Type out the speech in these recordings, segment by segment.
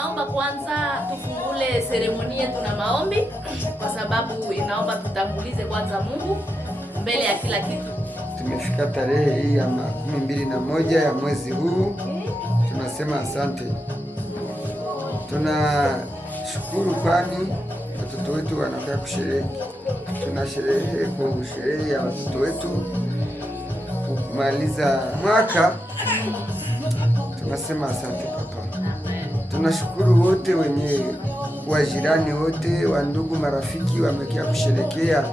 Tunaomba kwanza tufungule seremoni yetu na maombi, kwa sababu inaomba tutangulize kwanza Mungu mbele ya kila kitu. Tumefika tarehe hii ya 21 ya mwezi huu, tunasema asante. Tunashukuru kwani watoto wetu wanakaa kusherehekea. Tunasherehekea kwa sherehe ya watoto wetu kumaliza mwaka. Tunasema asante papa. Tunashukuru wote wenye wajirani wote, wa ndugu marafiki wamekia kusherehekea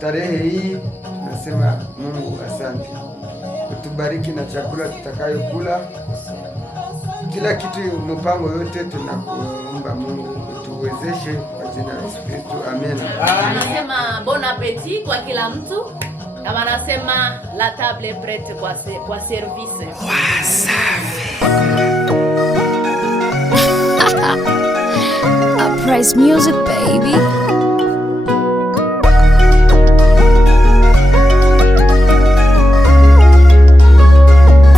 tarehe hii. Tunasema Mungu asante. Utubariki na chakula tutakayokula. Kila kitu mpango yote tunakuomba Mungu utuwezeshe kwa jina la Yesu Kristo. Amen. Anasema bon appétit kwa kila mtu. Na wanasema la table est prête kwa service. Uprise music baby.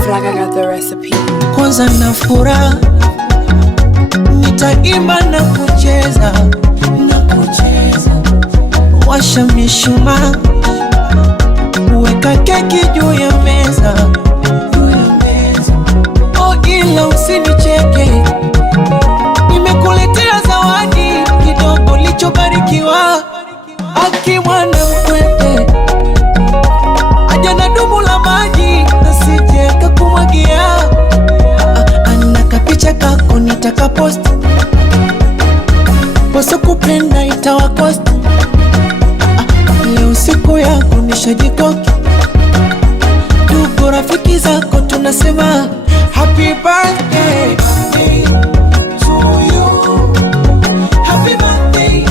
Fraga got the recipe. Kwanza na furaha nitaimba na kucheza, washa mishumaa, weka keki juu ya meza. Oh, ila usinicheke, nimekuletea zawadi kidogo lichobarikiwa. Aki mwana mkwete aja na dumu la maji nasije kakumwagia. Ana kapicha kako nitaka post, poso kupenda itawa cost. Leo siku yako nishajikoki, ndugu rafiki zako tunasema happy birthday to you, happy birthday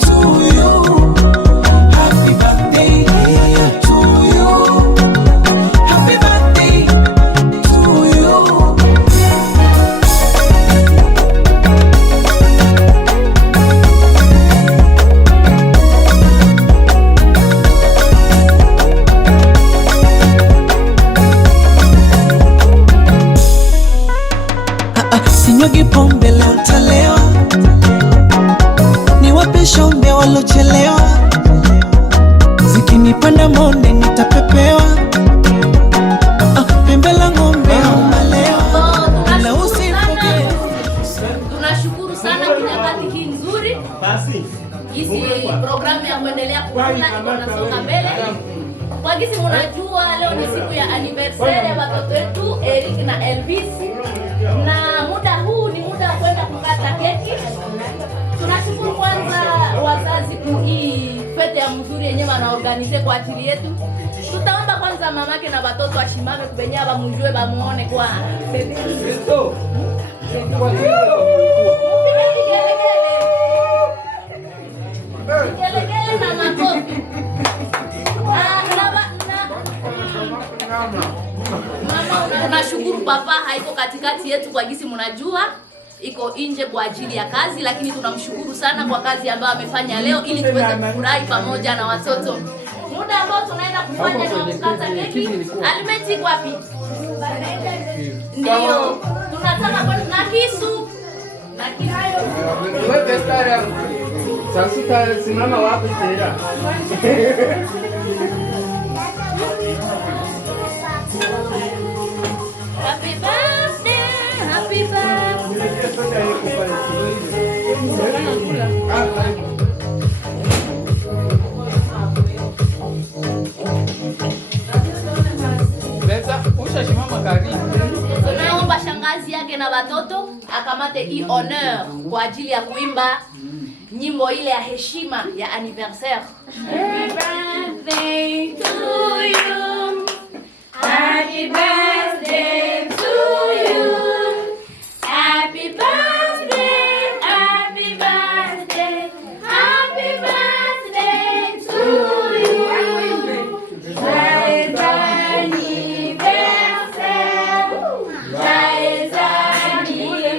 to you, happy birthday to you, happy birthday to you. Sinyagi pombe leo ntalewa, niwape shombe walochelewa. Zikinipanda monde nitapepewa, pembe la ng'ombe au malewa. Tunashukuru sana kwa nyakati hii nzuri. Hizi programu ya kuendelea kukula inasonga mbele. Kwa kisi mnajua leo ni siku ya anniversary ya watoto wetu Eric na Elvis. Na muda huu ni muda wa kwenda kukata keki. Tunashukuru kwanza wazazi kwa hii fete ya mzuri yenyewe wanaorganize kwa ajili yetu. Tutaomba kwanza mamake na watoto washimame kubenya bamujue bamuone kwa baby. Kelele na makofi. Mama, tunashukuru papa haiko katikati yetu kwa gisi mnajua iko nje kwa ajili ya kazi, lakini tunamshukuru sana kwa kazi ambayo amefanya leo ili tuweze kufurahi pamoja na watoto. Muda ambao tunaenda kufanya ni kukata keki. Alimeti wapi? Ndio. Tunataka kwa na kisu. Na kisu. Wewe stara. Sasa simama wapi tena? Happy birthday, happy birthday. Tunaomba shangazi yake na watoto akamate hii honor kwa ajili ya kuimba nyimbo ile ya heshima ya anniversaire. Happy birthday to you. Happy birthday to you. Happy birthday, happy birthday, happy birthday to you. Joyeux anniversaire, joyeux anniversaire,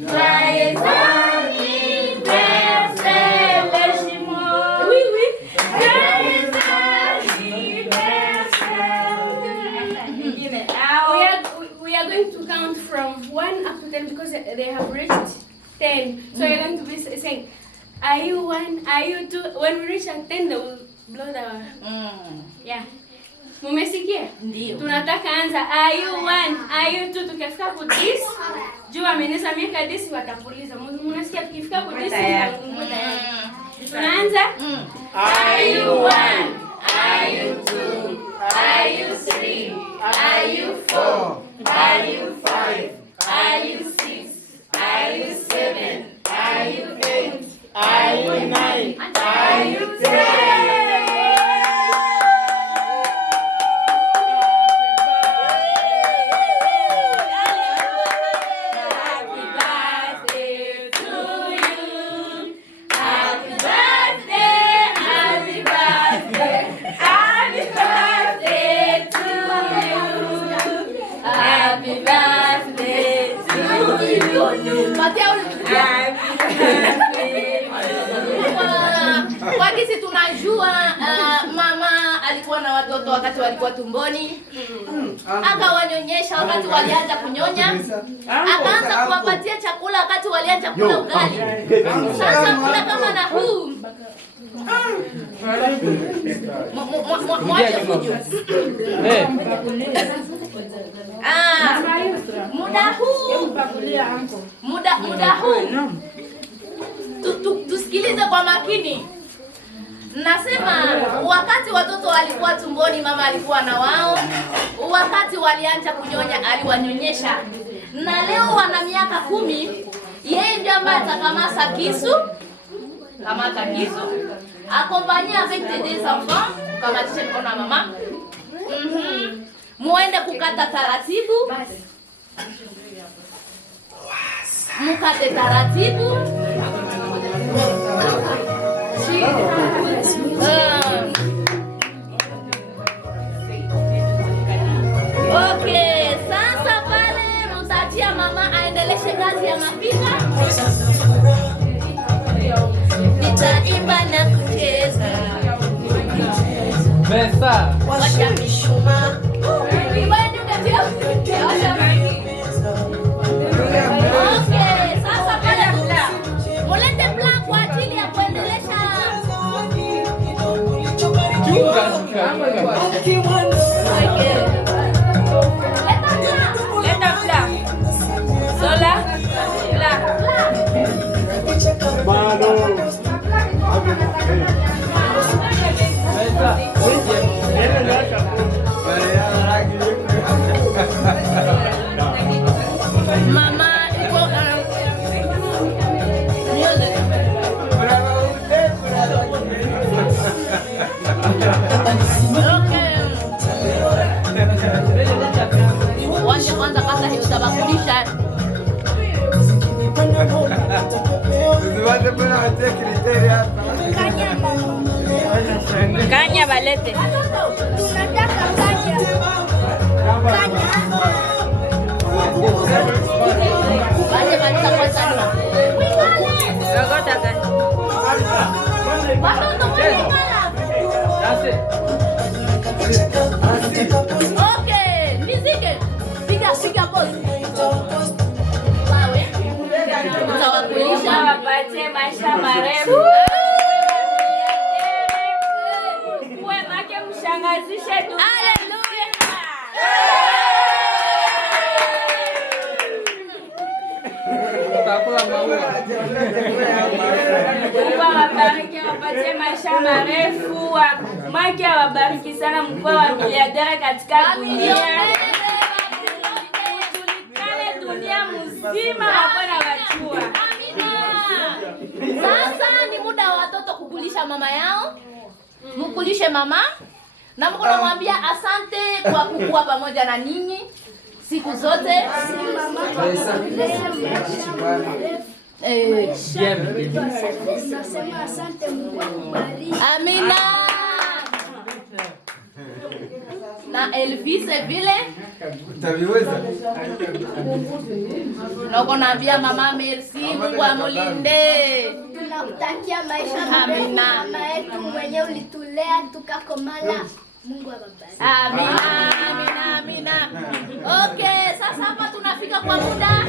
joyeux anniversaire, wesh-moi. Oui, oui. Joyeux anniversaire. up to 10 because they have reached 10. So you're going to be saying, are you 1? Are you 2? When we reach at 10, they will blow the... Yeah. Mumesikia? Ndio. Tunataka anza, are you 1? Are you 2? Tukifika ku 10, juu ameneza miaka 10 watapuliza. Mnasikia tukifika ku 10 tunaanza. Are you 1? Are you 2? Are you 3? Are you 4? Are you 5? Are you 6? Are you 7? Are you 8? Are you 9? Are you 10? Kwa kisi tunajua mama alikuwa na watoto wakati walikuwa tumboni, akawanyonyesha wakati walianza kunyonya, akaanza kuwapatia chakula wakati walianza kula ugali. Sasa kula kama na huu mwache fujo. Muda huu tusikilize kwa makini. Nasema wakati watoto walikuwa tumboni mama alikuwa na wao, wakati walianza kunyonya aliwanyonyesha, na leo wana miaka 10, yeye ndiye ambaye atakamasa kisu, kamata kisu, accompagner avec des enfants, kamatisha mkono wa mama. Muende kukata taratibu. Mukate taratibu. Okay, sasa pale mtaachia mama aendeleshe kazi ya mapika. Nitaimba na kucheza. Besa. Wacha mishuma. Okay, sasa pale mulete plan kwa ajili ya kuendelesha. Leta plan. Sola. Plan. Mama iko kwanza kasa hiyo utabakulisha. Kanya balete. Tunataka kanya. Baje banisa kwa sana. Rogota gani? Watoto mwana. Okay, mizike. Piga boss. Wawe. Utawakulisha wapatie maisha marefu. Uwe make mshangazishe tu. Hallelujah. Utakula maua. Wabariki, wapatie maisha marefu. Make wabariki sana, mkuu wa miliardari katika dunia. Tulikane dunia mzima hakuna wachua. Sasa ni muda wa watoto kukulisha mama yao. Mkulishe mama. Na mko namwambia asante kwa kukua pamoja na ninyi siku zote. Nasema asante, Mungu akubariki. Amina. Na Elvis vile utaviweza. na uko naambia mama merci, Mungu amulinde. Tunakutakia maisha marefu mama yetu mwenye ulitulea tukakomala. Mungu awabariki. Amina, amina, amina. Okay, sasa hapa tunafika kwa muda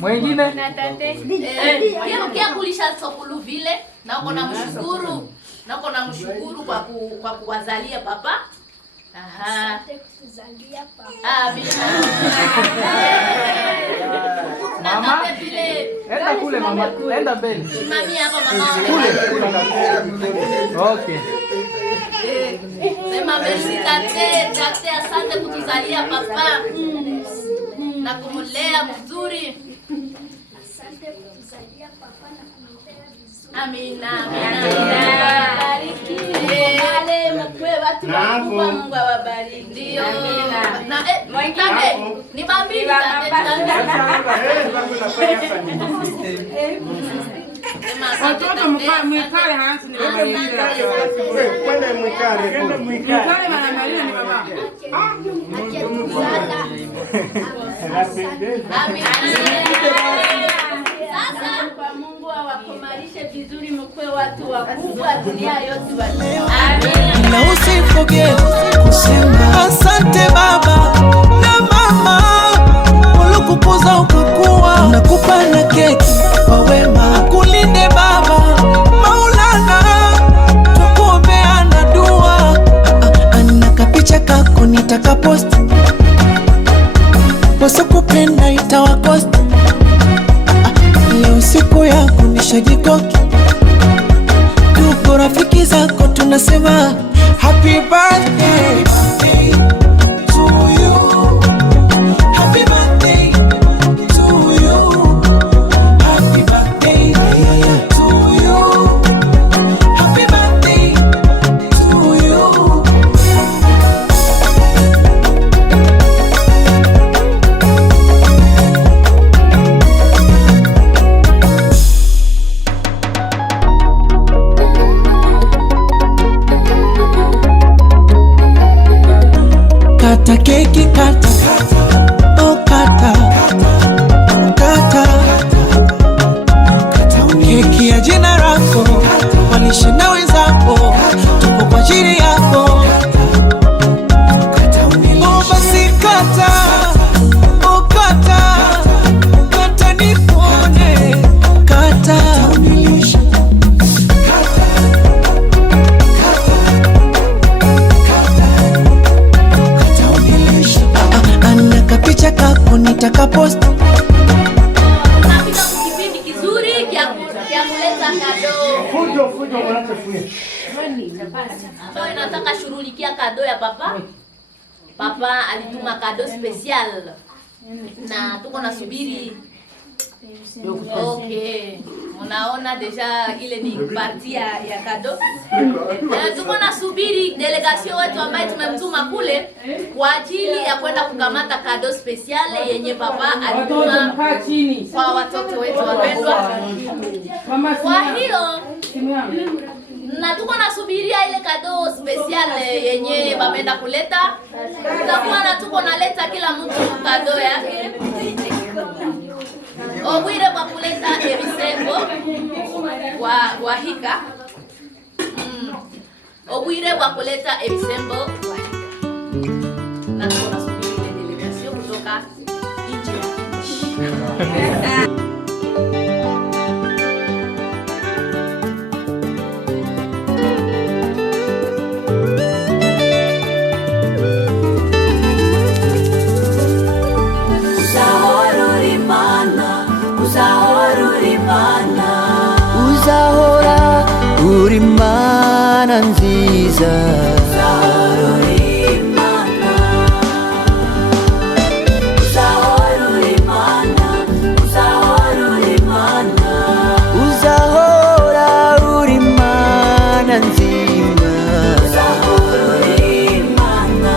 Mwingine? Kia kulisha sokulu vile na uko na mshukuru kwa kuwazalia papa. Aha. Mama. Enda kule mama. Enda mbele. Mami hapa mama. Okay. Sema merci tate, asante kutuzalia papa. Na kumulea mzuri. Asante kutuzalia papa na kumulea vizuri. Amina. Bariki. Wale mkwe watu wakubwa, Mungu awabariki. Ndio. Amina. Na mwingine ni mami Watoto mwikale hansi ni Kwenda mwikale. mwikale wanaangalia ni baba. Sasa kwa Mungu awakomarishe vizuri mkwe watu wakubwa dunia yote wale. Na usifoge kusema asante baba na mama, ulikukuza ukakuwa, nakupa na keki kwa wema, kulinde baba Maulana, tukuombea na dua. Ana kapicha kako nitakapost, wasokupenda itawakost. Leo siku yako nishajikoki, tuko rafiki zako tunasema happy birthday to you, happy birthday to you, happy birthday to you, happy birthday to you. Kata keki kata, oh kata, kata, keki ya jina lako, walishe na wenzako, tupo kwa ajili yako. Oh basi kata, oh kata, kata nipone, kata. Kapicha kako nitakapost. Tunapita kipindi kizuri kia kuleta kado. Fujo mwanake fuye. Ambayo inataka shughulikia kado ya papa. Papa alituma kado special. Na tuko nasubiri. Okay. Unaona deja ile ni party ya kado. Tuko nasubiri delegation wetu ambaye tumemtuma kule kwa ajili ya kwenda kukamata kado special yenye papa alituma kwa watoto wetu wapendwa. Kwa hiyo na tuko nasubiria ile kado special yenye bameenda kuleta. Tutakuwa na tuko naleta kila mtu kado yake. Obwire kwa kuleta ebisembo wa hika. Obwire kwa kuleta ebisembo wa hika. Na tuko nasubiri ile delegation kutoka nje ya nchi. Uzahora uri mana nziza, uzahora uri mana, uzahora uri mana, uzahora uri mana, uzahora uri mana nzima, uzahora uri mana.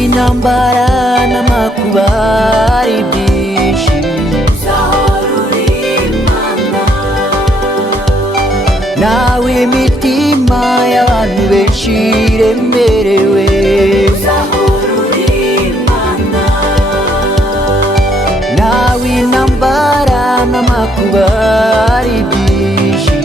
Intambara n'amakuba ari byinshi, uzahora uri mana, nawe imitima y'abantu benshi iremerewe, uzahora uri mana, nawe intambara n'amakuba ari byinshi,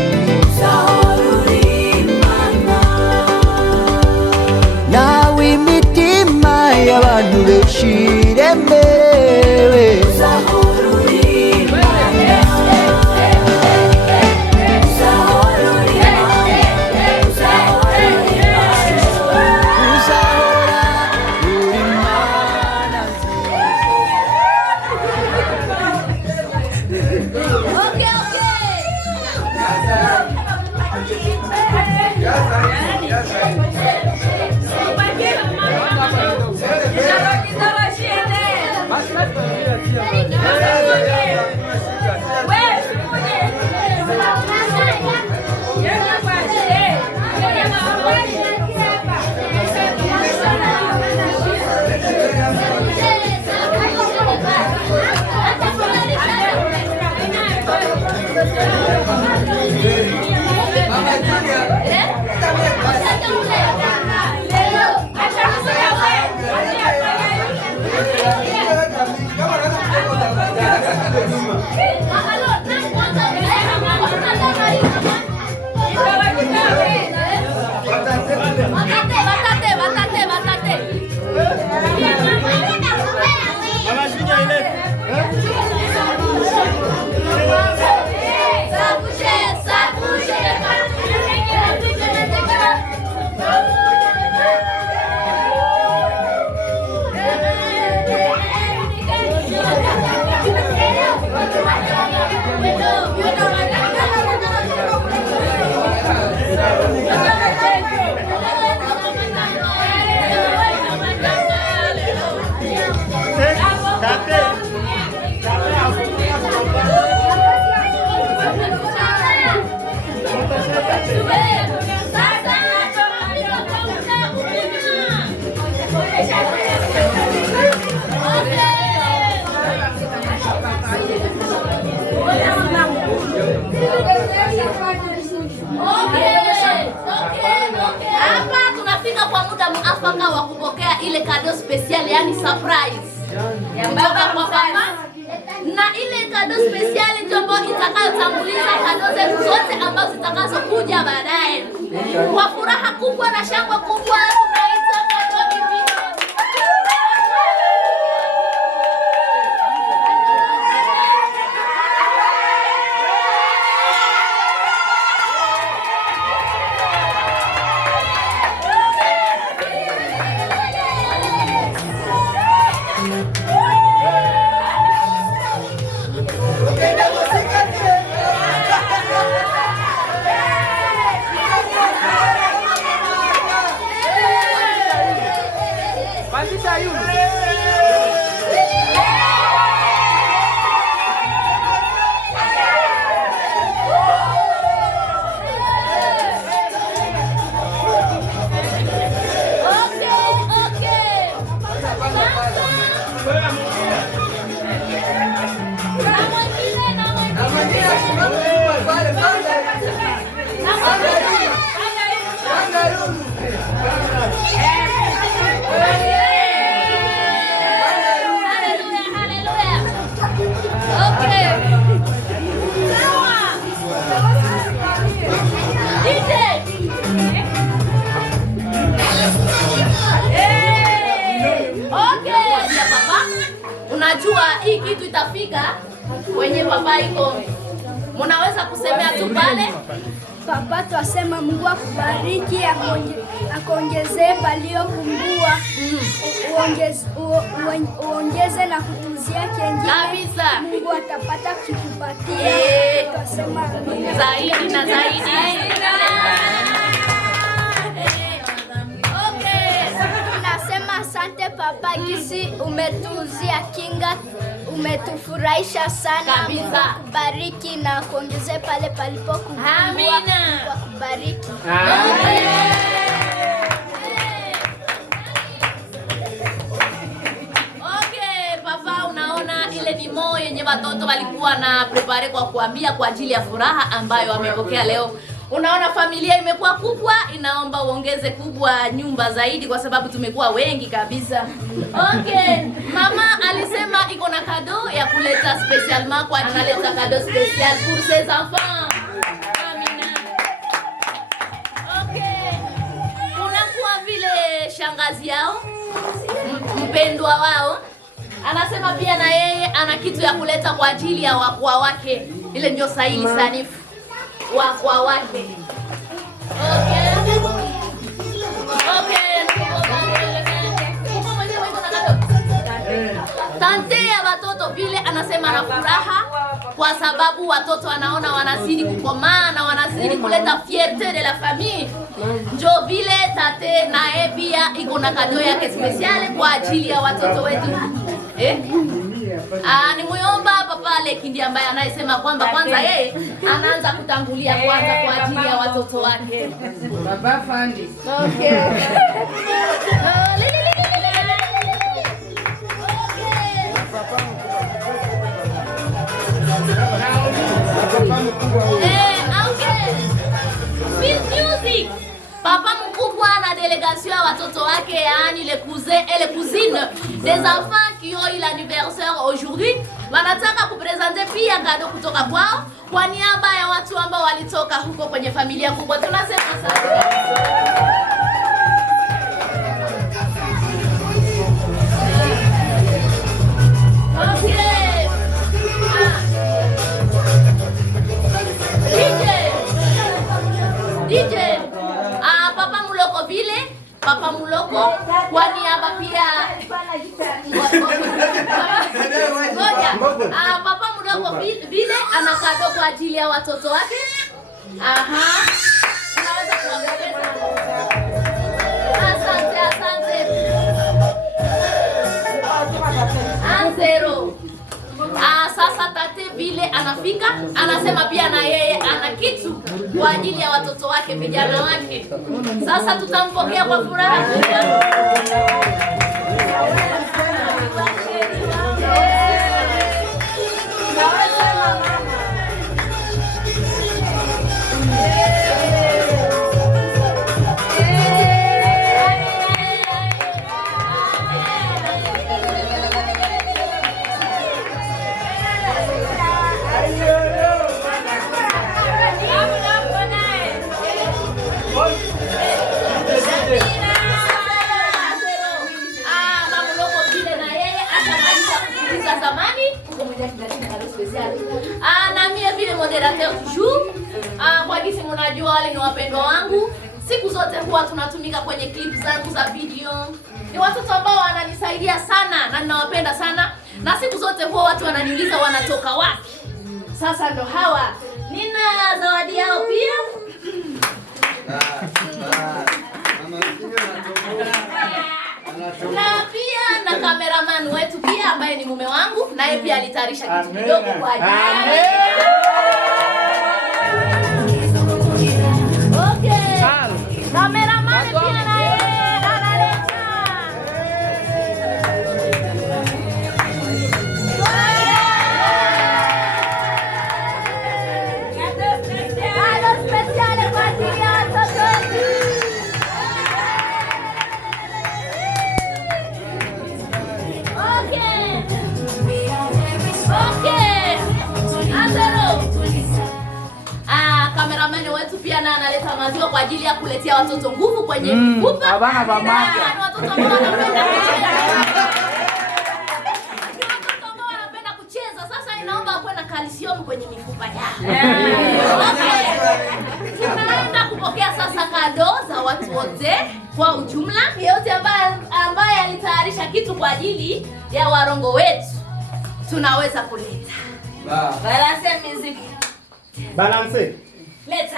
mwafaka wa kupokea ile kado special, yani surprise kutoka kwa papa, na ile kado special ndio itakayotanguliza kado zetu zote ambazo zitakazokuja baadaye. Kwa furaha kubwa na shangwe kubwa tunaita kado hivi. Unajua hii kitu itafika kwenye papa iko. Munaweza kusemea tu pale. Papa, twasema Mungu akubariki, akuongezee baliyopungua, uongeze na kutuzia kengine kabisa. Mungu atapata kukupatia. Twasema zaidi na zaidi. Asante papa, gisi umetuzia kinga, umetufurahisha sana. Kabisa. Kubariki na kuongeze pale palipopungua. Amina. Kwa kubariki. Okay, papa, unaona ile ni moyo yenye watoto walikuwa na prepare kwa kuambia kwa ajili ya furaha ambayo wamepokea leo. Unaona familia imekuwa kubwa, inaomba uongeze kubwa nyumba zaidi kwa sababu tumekuwa wengi kabisa. Okay, mama alisema iko na kado ya kuleta specialement kwa ajili ya kado special pour ses enfants. Amina. Okay. Unakuwa vile shangazi yao, mpendwa wao. Anasema pia na yeye ana kitu ya kuleta kwa ajili ya wakwa wake. Ile ndio sahihi sanifu. Wakwa wake. Okay. Tante ya watoto vile anasema na furaha kwa sababu watoto wanaona wanazidi kukomaa na wanazidi kuleta fierté de la famille. Njo vile tate naye pia iko na kado yake special kwa ajili ya watoto wetu. Ni muyomba papa Lekindi ambaye anayesema kwamba kwanza yeye anaanza kutangulia kwanza kwa ajili ya watoto wake. Baba Fandi. Okay. Music. Papa mkubwa na délégation ya watoto wake, yaani les cousins et les cousines des enfants qui ont eu l'anniversaire aujourd'hui, wanataka kupresenter pia kado kutoka kwao kwa niaba ya watu ambao walitoka huko kwenye familia kubwa. Tunasema asante. DJ, Papa Muloko vile, Papa Muloko kwa niaba pia Papa Muloko vile ana kado kwa ajili ya watoto wake. Aha. Unaweza kuongeza. Asante. Ansero. Sasa tate vile anafika, anasema pia na yeye ana kitu kwa ajili ya watoto wake, vijana wake. Sasa tutampokea kwa furaha. Mamuloko vile na yeye atamaliza kuuliza zamani na mie vile moderateur toujours. Kwa gisi mnajua wale ni wapendwa wangu. Siku zote huwa tunatumika kwenye clip zangu za video. Ni watoto ambao wananisaidia sana na ninawapenda sana. Na siku zote huwa watu wananiuliza wanatoka wapi. Sasa ndo hawa. Nina zawadi yao pia. Na pia na cameraman wetu pia ambaye ni mume wangu, naye pia alitayarisha kitu kidogo kwa ajili. Okay. Cameraman pia naye analeta. Special kwa ajili ya watoto. Cameraman wetu pia na analeta maziwa kwa ajili ya kuletea watoto nguvu kwenye mifupa. Abana pamoja. Watoto ambao wanapenda kucheza. Watoto ambao wanapenda kucheza. Sasa inaomba kuwe na calcium kwenye mifupa yao. Tunaenda kupokea sasa kado za watu wote kwa ujumla. Yeyote ambaye alitayarisha kitu kwa ajili ya warongo wetu tunaweza kuleta. Balance music. Balance. Leta.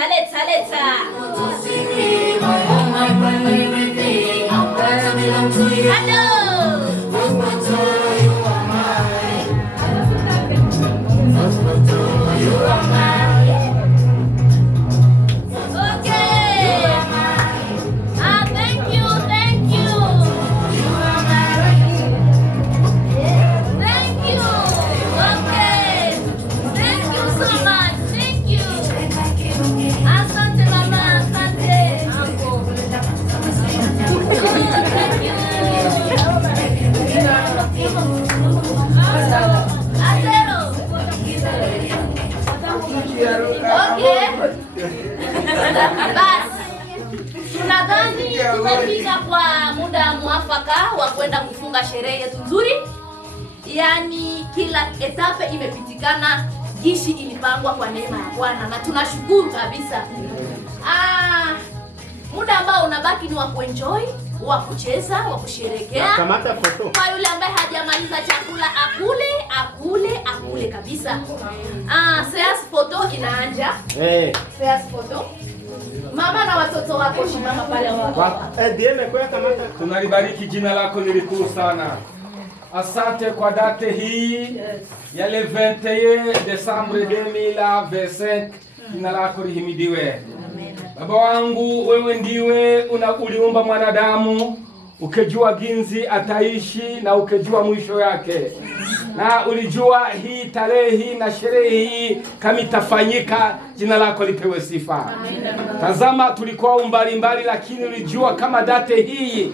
Tunadhani tumefika kwa muda mwafaka wa kwenda kufunga sherehe yetu nzuri. Yaani kila etape imepitikana jinsi ilipangwa kwa neema ya Bwana na tunashukuru kabisa. Muda ambao unabaki ni wa kuenjoy, wa kucheza, wa kusherehekea. Kamata foto. Kwa yule ambaye hajamaliza chakula akule kabisa. Seas photo inaanja. Seas photo. Mama na watoto wako shimama pale wako. Tunalibariki jina lako ni likuu sana. Asante kwa date hii ya le 21 Desembre 2025. Jina lako lihimidiwe. Baba wangu, wewe ndiwe uliumba mwanadamu, ukijua ginzi ataishi na ukijua mwisho yake. Na ulijua hii tarehe hii na sherehe hii kama itafanyika. Jina lako lipewe sifa. Tazama, tulikuwa umbali lakini ulijua kama date hii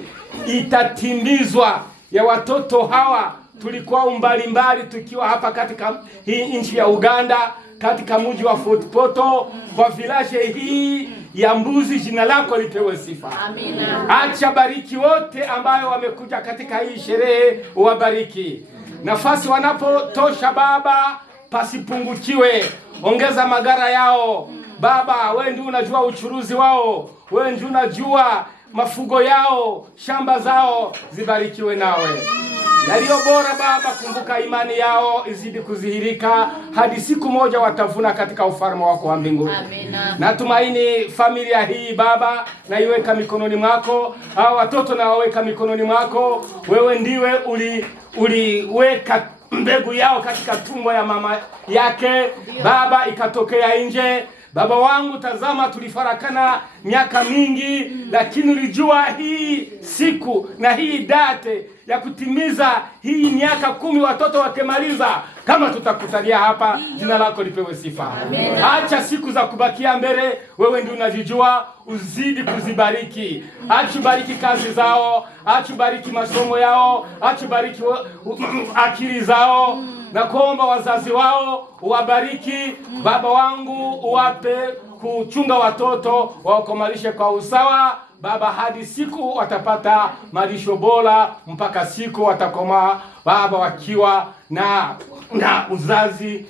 itatimizwa ya watoto hawa. Tulikuwa umbali tukiwa hapa katika hii nchi ya Uganda, katika mji wa Fort Portal, kwa village hii ya Mbuzi. Jina lako lipewe sifa. Amina. Acha bariki wote ambayo wamekuja katika hii sherehe, uwabariki. Nafasi wanapotosha Baba, pasipungukiwe. Ongeza magara yao Baba, wewe ndiye unajua uchuruzi wao, wewe ndiye unajua mafugo yao, shamba zao, zibarikiwe nawe. Yaliyo bora Baba, kumbuka imani yao izidi kuzihirika hadi siku moja watavuna katika ufalme wako wa mbinguni. Amina. Natumaini familia hii Baba na iweka mikononi mwako, hao watoto na waweka mikononi mwako. Wewe ndiwe uliweka mbegu yao katika tumbo ya mama yake Baba, ikatokea nje. Baba wangu, tazama, tulifarakana miaka mingi, lakini ulijua hii siku na hii date ya kutimiza hii miaka 10 watoto wakemaliza, kama tutakutalia hapa. Jina lako lipewe sifa. Acha siku za kubakia mbele, wewe ndiye unajijua, uzidi kuzibariki. Achubariki kazi zao, achubariki masomo yao, achubariki akili zao. Na kuomba wazazi wao uwabariki Baba wangu, uwape kuchunga watoto, wakomalishe kwa usawa Baba, hadi siku watapata malisho bora, mpaka siku watakomaa Baba, wakiwa na uzazi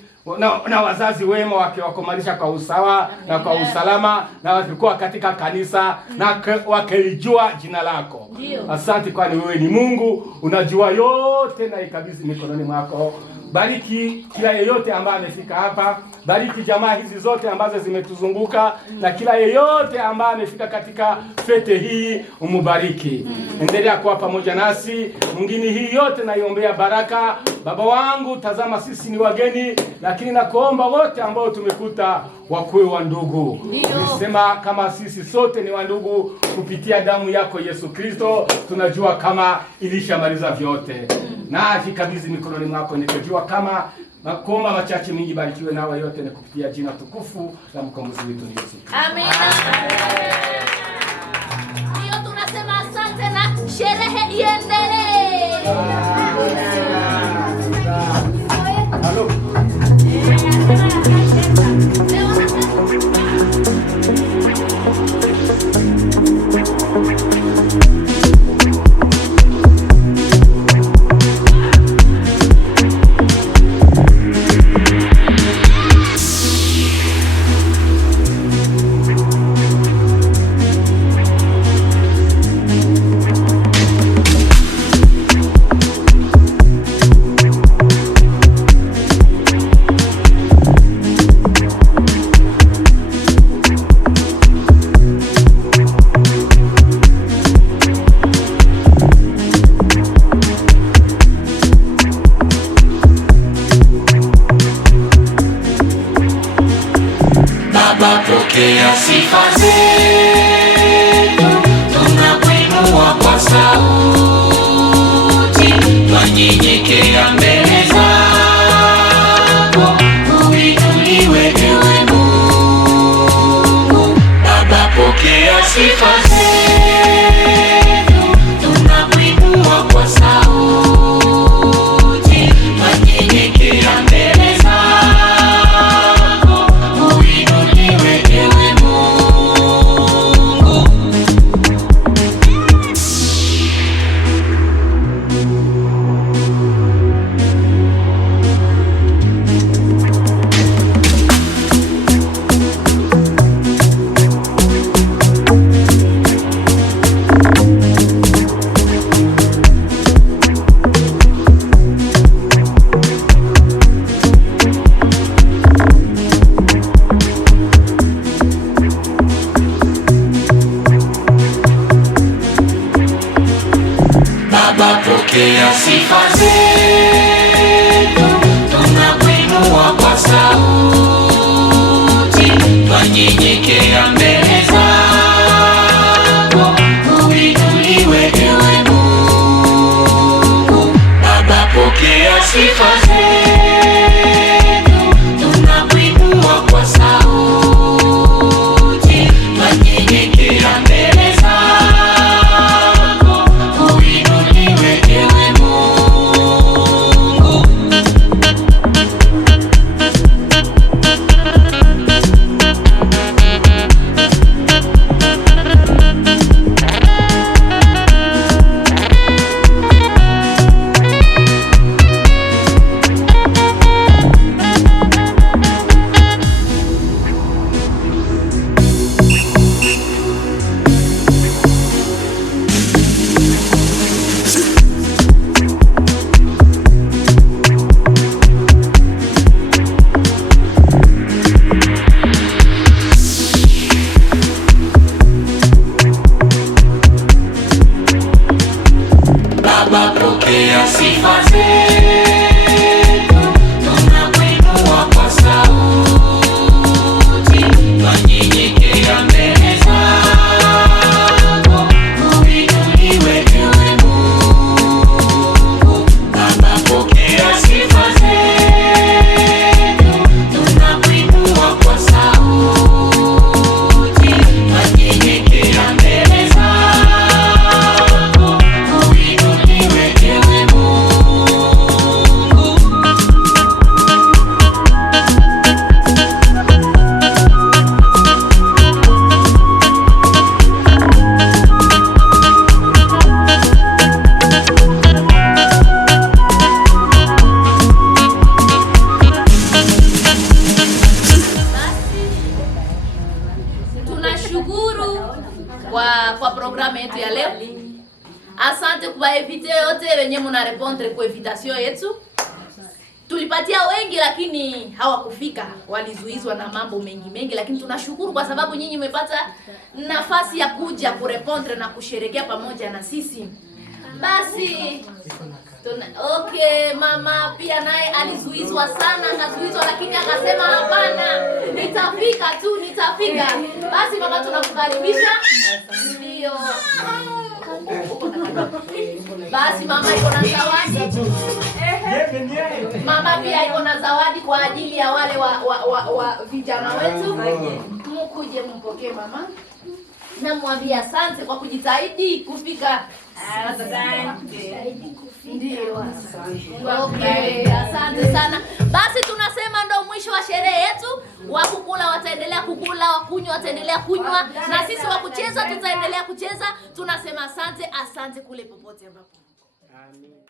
na wazazi wema, wakiwakomalisha kwa usawa na kwa usalama, na wakikuwa katika kanisa na wakilijua jina lako. Asante, kwani wewe ni Mungu unajua yote, na ikabidhi mikononi mwako. Bariki kila yeyote ambaye amefika hapa. Bariki jamaa hizi zote ambazo zimetuzunguka, na kila yeyote ambaye amefika katika fete hii umubariki. Endelea kuwa pamoja nasi. Mwingine hii yote naiombea baraka. Baba wangu, tazama sisi ni wageni, lakini nakuomba wote ambao tumekuta wakuwe wa ndugu. Nisema kama sisi sote ni wa ndugu kupitia damu yako Yesu Kristo, tunajua kama ilishamaliza vyote. Na jikabidhi mikononi mwako, nikijua kama makoma machache mingi, barikiwe nawe yote ni kupitia jina tukufu la mkombozi wetu Yesu. Amen. Hiyo tunasema asante na sherehe iendelee. Halo. Pokea sifa zetu, tunakuinua kwa sauti, twanyenyekea mbele zako, uinuliwe ewe Mungu. Baba, pokea sifa zetu, tunakuinua kwa sauti, twanyenyekea mbele zako. Baba, pokea sifa zetu, tunakuinua kwa sauti, twanyenyekea mbele zako, uinuliwe ewe Mungu. Baba, pokea sifa zetu, tunakuinua kwa sauti, twanyenyekea mbele zako, uinuliwe ewe Mungu. tunashukuru kwa programu yetu ya leo. Asante kwa invite yote wenye mna répondre kwa invitation yetu. Tulipatia wengi lakini hawakufika, walizuizwa na mambo mengi, lakini tunashukuru kwa sababu nyinyi mmepata nafasi ya kuja kurepondre na kusherekea pamoja na sisi. Basi okay, mama pia naye alizuizwa sana, akazuizwa lakini akasema hapana, nitafika. Basi mama tunakukaribisha. Ndio. Basi mama iko na zawadi. Mama pia iko na zawadi kwa ajili ya wale wa vijana wetu. Mkuje mpokee mama. Na mwambie asante kwa kujitahidi kufika. Asante. Ndio. Okay, asante sana. Basi tunasema ndo mwisho wa sherehe yetu. Wakukula wataendelea kukula, wakunywa wataendelea kunywa, na sisi wa kucheza tutaendelea kucheza. Tunasema asante kule popote ambapo. Amen.